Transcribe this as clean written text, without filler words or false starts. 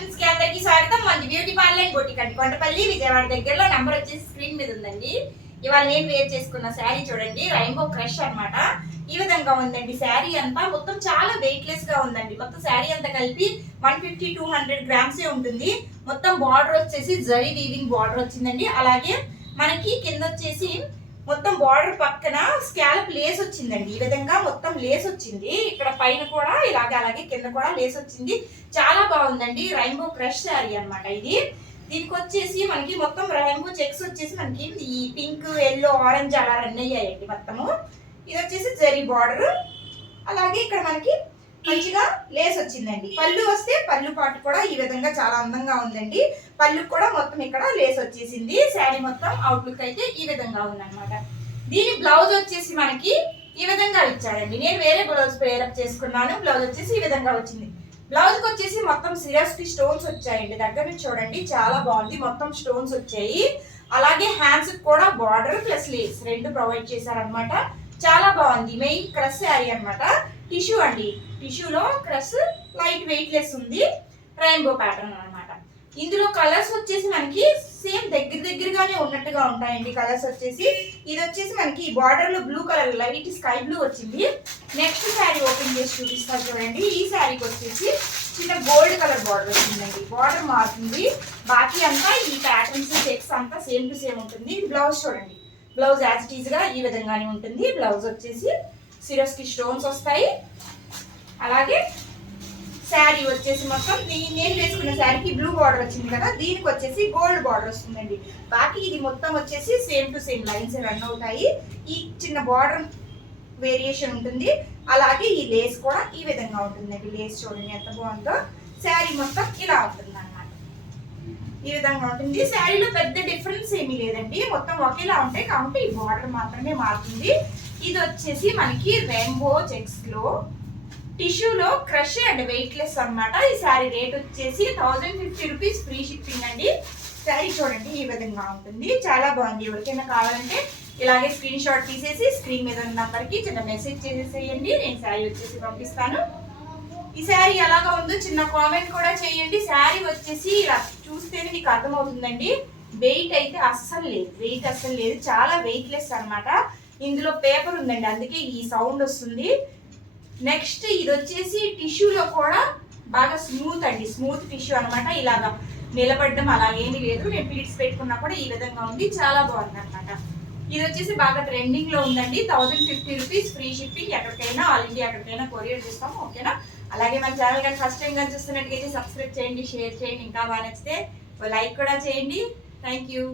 Fashions కి అందరికి స్వాగతం. మంది బ్యూటీ పార్లర్ బొటిక్ అండి, కొండపల్లి విజయవాడ దగ్గరలో. నంబర్ వచ్చేసి స్క్రీన్ మీద ఉందండి. ఇవాళ నేను వేర్ చేసుకున్న శారీ చూడండి, రైన్బో క్రష్ అన్నమాట. ఈ విధంగా ఉందండి శారీ అంతా. మొత్తం చాలా వెయిట్లెస్ గా ఉందండి. మొత్తం శారీ అంతా కలిపి 150-200 గ్రామ్సే ఉంటుంది. మొత్తం బార్డర్ వచ్చేసి జరీ వీవింగ్ బార్డర్ వచ్చిందండి. అలాగే మనకి కింద వచ్చేసి మొత్తం బార్డర్ పక్కన స్కాలప్ లేస్ వచ్చిందండి. ఈ విధంగా మొత్తం లేస్ వచ్చింది. ఇక్కడ పైన కూడా అలాగే కింద కూడా లేస్ వచ్చింది. చాలా బాగుందండి. రైన్బో క్రష్ శారీ అన్నమాట ఇది. దీనికి వచ్చేసి మనకి మొత్తం రైన్బో చెక్స్ వచ్చేసి మనకి ఈ పింక్, ఎల్లో, ఆరెంజ్ అలా రన్ అయ్యాయండి మొత్తము. ఇది వచ్చేసి జరీ బార్డర్. అలాగే ఇక్కడ మనకి మంచిగా లేస్ వచ్చిందండి. పళ్ళు వస్తే పళ్ళు పాటు కూడా ఈ విధంగా చాలా అందంగా ఉందండి. పళ్ళు కూడా మొత్తం ఇక్కడ లేస్ వచ్చేసింది. శారీ మొత్తం అవుట్లుక్ అయితే ఈ విధంగా ఉందన్నమాట. దీని బ్లౌజ్ వచ్చేసి మనకి ఈ విధంగా ఇచ్చాడండి. నేను వేరే బ్లౌజ్ పేరప్ చేసుకున్నాను. బ్లౌజ్ వచ్చేసి ఈ విధంగా వచ్చింది. బ్లౌజ్ కి వచ్చేసి మొత్తం సిరస్ కి స్టోన్స్ వచ్చాయండి. దగ్గర నుంచి చూడండి, చాలా బాగుంది. మొత్తం స్టోన్స్ వచ్చాయి. అలాగే హ్యాండ్స్ కూడా బార్డర్ ప్లస్ లేస్ రెండు ప్రొవైడ్ చేశారనమాట. చాలా బాగుంది. మెయిన్ క్రష్ శారీ అనమాట. టిష్యూ అండి. టిష్యూలో క్రష్ లైట్ వెయిట్ లెస్ ఉంది. రెయిన్బో ప్యాటర్న్ అనమాట. ఇందులో కలర్స్ వచ్చేసి మనకి సేమ్ దగ్గరగానే ఉన్నట్టుగా ఉంటాయండి. కలర్స్ వచ్చేసి ఇది వచ్చేసి మనకి బార్డర్ లో blue colour light sky blue వచ్చింది. నెక్స్ట్ శారీ ఓపెన్ చేసి చూపిస్తారు చూడండి. ఈ శారీకి వచ్చేసి చిన్న గోల్డ్ కలర్ బార్డర్ వచ్చిందండి. బార్డర్ మారుతుంది. బాకీ అంతా ఈ ప్యాటర్న్స్ చెక్స్ అంతా సేమ్ టు సేమ్ ఉంటుంది. బ్లౌజ్ చూడండి. బ్లౌజ్ యాజ్ ఇట్ ఈజ్ గా ఈ విధంగానే ఉంటుంది. బ్లౌజ్ వచ్చేసి సిరస్ కి స్టోన్స్ వస్తాయి. అలాగే శారీ వచ్చేసి మొత్తం నేను వేసుకున్న శారీకి బ్లూ బార్డర్ వచ్చింది కదా, దీనికి వచ్చేసి గోల్డ్ బార్డర్ వస్తుందండి. బాకీ ఇది మొత్తం వచ్చేసి same to same lines run అవుతాయి. ఈ చిన్న బార్డర్ వేరియేషన్ ఉంటుంది. అలాగే ఈ లేస్ కూడా ఈ విధంగా ఉంటుందండి. లేస్ చూడండి ఎంత బాగుందో. శారీ మొత్తం ఇలా ఉంటుంది అన్నమాట. ఈ విధంగా ఉంటుంది. శారీలో పెద్ద డిఫరెన్స్ ఏమీ లేదండి. మొత్తం ఒకేలా ఉంటాయి కాబట్టి ఈ బార్డర్ మాత్రమే మారుతుంది. ఇది వచ్చేసి మనకి రెయిన్బో చెక్స్ లో టిష్యూలో క్రష్ అండ్ వెయిట్ లెస్ అనమాట. ఈ శారీ రేట్ వచ్చేసి 1050 రూపీస్ ఫ్రీ షిప్పింగ్ అండి. శారీ చూడండి ఈ విధంగా ఉంటుంది. చాలా బాగుంది. ఎవరికైనా కావాలంటే ఇలాగే స్క్రీన్ షాట్ తీసేసి స్క్రీన్ మీద ఉన్న నంబర్కి చిన్న మెసేజ్ చేసేసేయండి. నేను శారీ వచ్చేసి పంపిస్తాను. ఈ శారీ ఎలాగా ఉందో చిన్న కామెంట్ కూడా చేయండి. శారీ వచ్చేసి ఇలా చూస్తేనే మీకు అర్థమవుతుందండి. వెయిట్ అయితే అస్సలు లేదు. వెయిట్ అస్సలు లేదు. చాలా వెయిట్ లెస్ అనమాట. ఇందులో పేపర్ ఉందండి, అందుకే ఈ సౌండ్ వస్తుంది. నెక్స్ట్ ఇది వచ్చేసి టిష్యూలో కూడా బాగా స్మూత్ అండి. స్మూత్ టిష్యూ అనమాట. ఇలాగా నిలబడడం అలా ఏమీ లేదు. నేను ప్లీట్స్ పెట్టుకున్నా కూడా ఈ విధంగా ఉంది. చాలా బాగుంది అనమాట. ఇది వచ్చేసి బాగా ట్రెండింగ్ లో ఉందండి. 1050 రూపీస్ ఫ్రీ షిప్పింగ్. ఎక్కడికైనా ఆల్ ఇండియా ఎక్కడికైనా కొరియర్ చేస్తాము. ఓకేనా? అలాగే మన ఛానల్ కానీ ఫస్ట్ టైం కానీ చూస్తున్నట్టుగా సబ్స్క్రైబ్ చేయండి, షేర్ చేయండి. ఇంకా బాగా నచ్చితే లైక్ కూడా చేయండి. Thank you.